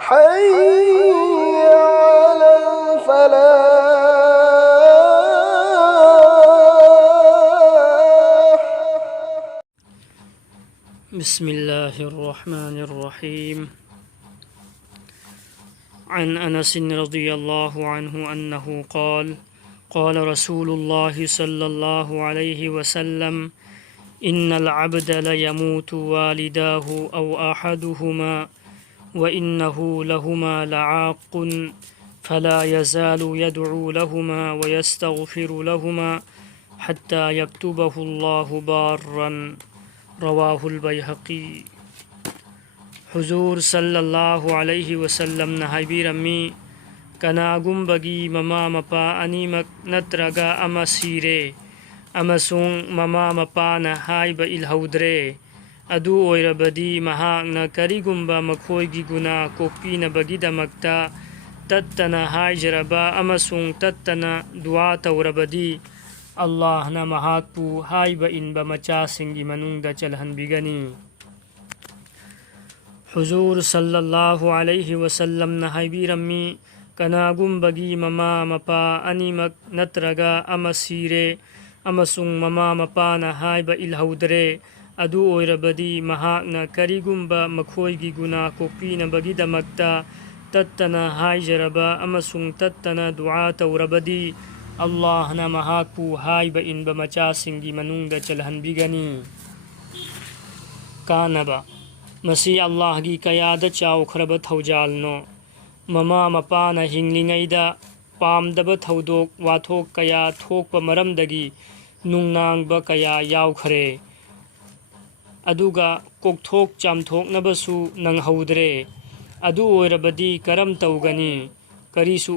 حي على الفلاح. بسم الله الرحمن الرحيم. عن أنس رضي الله عنه أنه قال: قال رسول الله صلى الله عليه وسلم: إن العبد ليموت والداه أو أحدهما وإنه لهما لعاق فلا يزال يدعو لهما ويستغفر لهما حتى يكتبه الله بارا. رواه البيهقي. حضور صلى الله عليه وسلم نهايبي رمي كناغمبغي مما مپا أنيمك نترغا أما سيري أمسون مما مپا نهايب إلهودري أدو أويربدي مهاقنا كريغمبا مخويغي گنا كوكينبغي دمكتا تتنا هايجربا أمسون تتنا دعا توربدي الله نمهاكبو هايب إنبا مچاسنگي منوندا چلهنبغني. حضور صلى الله عليه وسلم نهايبي رمي كناغمبغي مما مپا أنيمك نترغا أما سيري أمسون مما مپا نهايب إلهودري أدو أويربدي مهاقنا كريغمبا مخويغي گنا كوكينبغي دمكتا تتنا هايجربا أمسون تتنا دعا توربدي الله نمهاكبو هايب إنبا مچاسنگي منوندا چلهنبغني. كانبا مسي الله گي كيادا چاوخرب ثوجالنو مما مپانا هنگلينگيدا پامدب ثودوك واتوك كيا ثوكب مرمدگي نونgnangba كيا ياوخري أدوغا كوكثوك چامثوكنبسو ننگهودري أدو أويربدي كرم توغني كريسو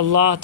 الله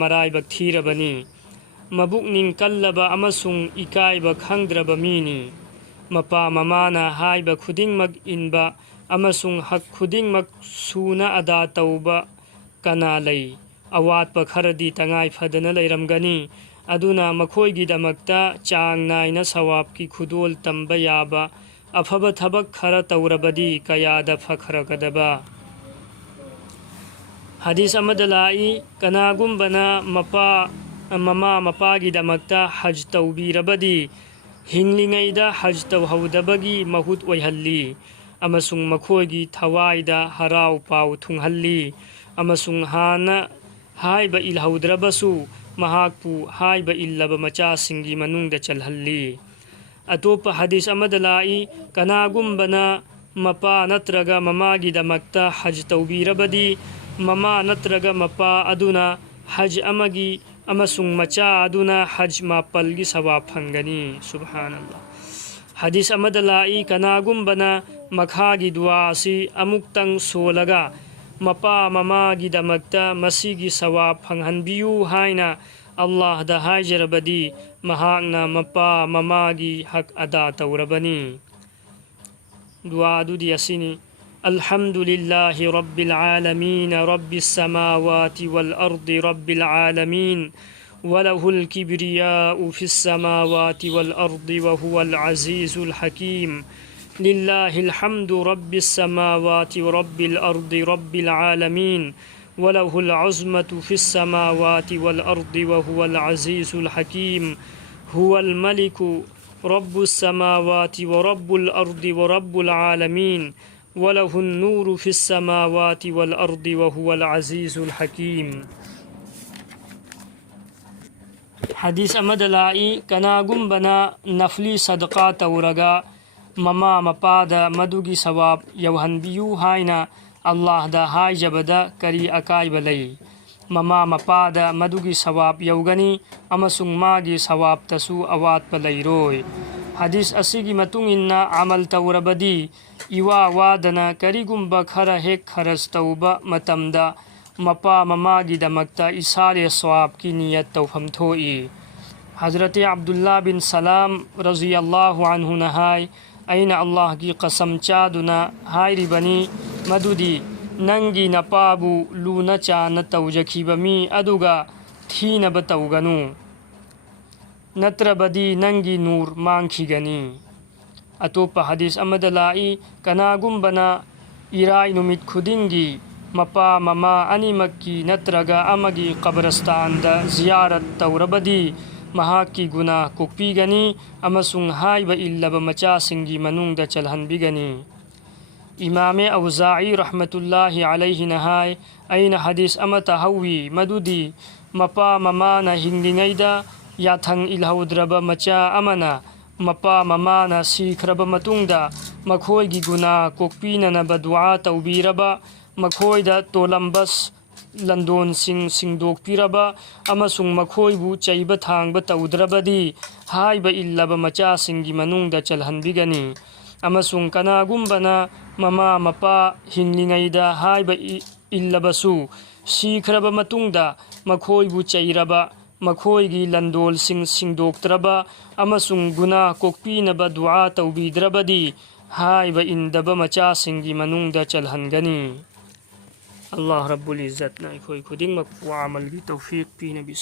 ꯃꯔꯥꯏꯕꯛ ꯊꯤꯔꯕꯅꯤ. ꯃꯕꯨꯛꯅꯤꯡ ꯀꯜꯂꯕ ꯑꯃꯁꯨꯡ ꯏꯀꯥꯏꯕ ꯈꯪꯗ꯭ꯔꯕ ꯃꯤꯅꯤ. ꯃꯄꯥ ꯃꯃꯥꯅ ꯍꯥꯏꯕ ꯈꯨꯗꯤꯡꯃꯛ ꯏꯟꯕ ꯑꯃꯁꯨꯡ ꯍꯛ ꯈꯨꯗꯤꯡꯃꯛ ꯁꯨꯅ ꯑꯗꯥ ꯇꯧꯕ ꯀꯅꯥ ꯂꯩ? ꯑꯋꯥꯠꯄ ꯈꯔꯗꯤ ꯇꯉꯥꯏ ꯐꯗꯅ ꯂꯩꯔꯝꯒꯅꯤ. ꯑꯗꯨꯅ ꯃꯈꯣꯏꯒꯤꯗꯃꯛꯇ ꯆꯥꯡ ꯅꯥꯏꯅ ꯁꯋꯥꯕꯀꯤ ꯈꯨꯗꯣꯜ ꯇꯝꯕ ꯌꯥꯕ ꯑꯐꯕ ꯊꯕꯛ ꯈꯔ ꯇꯧꯔꯕꯗꯤ ꯀꯌꯥꯗ ꯐꯈ꯭ꯔꯒꯗꯕ. حديث أمد لائی كناغمبنا مما مپاگی دمکتا حج توبیربدی هنگلينگيدا حج توهودبگی مهوت اویهلی أمسون مخويگی ثوائدا هراو پاو ثونغهلی أمسون هانا هايبا إلهودربسو مهاكپو هايبا إلبا مچاسنگی منونگدا چلهلی. أتوپ حديث أمد لائی كناغمبنا مپا نترغا مماگی دمکتا حج توبیربدی مما نترغا مپا أدونا حج أمگي أمسون مچا أدونا حج ماپلگي سواب فنگني. سبحان الله. حديث أمد لائی كناغمبنا مخاگي دعاسي أمكتن سولغا مپا مماگي دمكتا مسيگي سواب فنگهنبيو هاينا الله دا هاجر بدي مهاقنا مپا مماگي حق أدا توربني. دعا دي يسيني: الحمد لله رب العالمين رب السماوات والأرض رب العالمين وله الكبرياء في السماوات والأرض وهو العزيز الحكيم. لله الحمد رب السماوات ورب الأرض رب العالمين وله العظمة في السماوات والأرض وهو العزيز الحكيم. هو الملك رب السماوات ورب الأرض ورب العالمين وله النور في السماوات والأرض وهو العزيز الحكيم. حديث أمد لائی کناگمبنا نفلی صدقہ تورگا مما مپادا مدوگی ثواب یوہنبیو ہائنا اللہ دا ہائی جبدا کری اکائی بلئی مما مپادا مدوگی ثواب یوگنی امسنگ ماگی ثواب تسو اوات بلئی روی. حدیث اسیگی متون اننا عمل توربدی ایوا وادنا کریگمبا خرا ہیک خرس توبا متمدا مپا مماگی دمکتا اسال ثواب کی نیت توفم تھوئی. حضرت عبداللہ بن سلام رضی اللہ عنہ نہائی این اللہ کی قسم چادنا ہائی ربنی مدودی ننگی نپابو لونا چان توجکی بمی ادوگا تھین بتوگنو نتر بدی ننگی نور مانکھی گنی. اتوپا حدیث امد لائی کناگم بنا ایرائی نمت خودنگی مپا مما انی مکی نترگا امگی قبرستان دا زیارت توربدی مہاکی گناہ کوپی گنی امسنگ ہائی با اللہ بمچا سنگی منونگ دا چلہن بگنی. امام اوزاعی رحمت اللہ علیہ نہائی این حدیث امتا ہوی مدودی مپا ممانا ہنگنگیدا یا تھنگ الہودربا مچا امنا مپا ممانا سیکھربا متونگدا مکھوئی گی گناہ کوپینا بدعا توبیربا مکھوئی دا تولمبس لندون سنگدوک پیربا امسنگ مکھوئی بو چیبا تھانگ تودربدی ہائی با اللہ بمچا سنگی منونگ دا چلہن بگنی. امسنگ کناگم بنا مما مپا ہنگنگیدا ہائی با اللہ بسو سیکھربا متونگدا مکھوئی بو چیربا مکھوئی گی لندول سنگدوکتربا امسنگ گناہ کوکپینبا دعا توبیدربدی ہائی با اندبا مچا سنگی منونگ دا چلہن گنی. اللہ رب العزت نا کوئی خودنگ مکو عمل کی توفیق پی نبی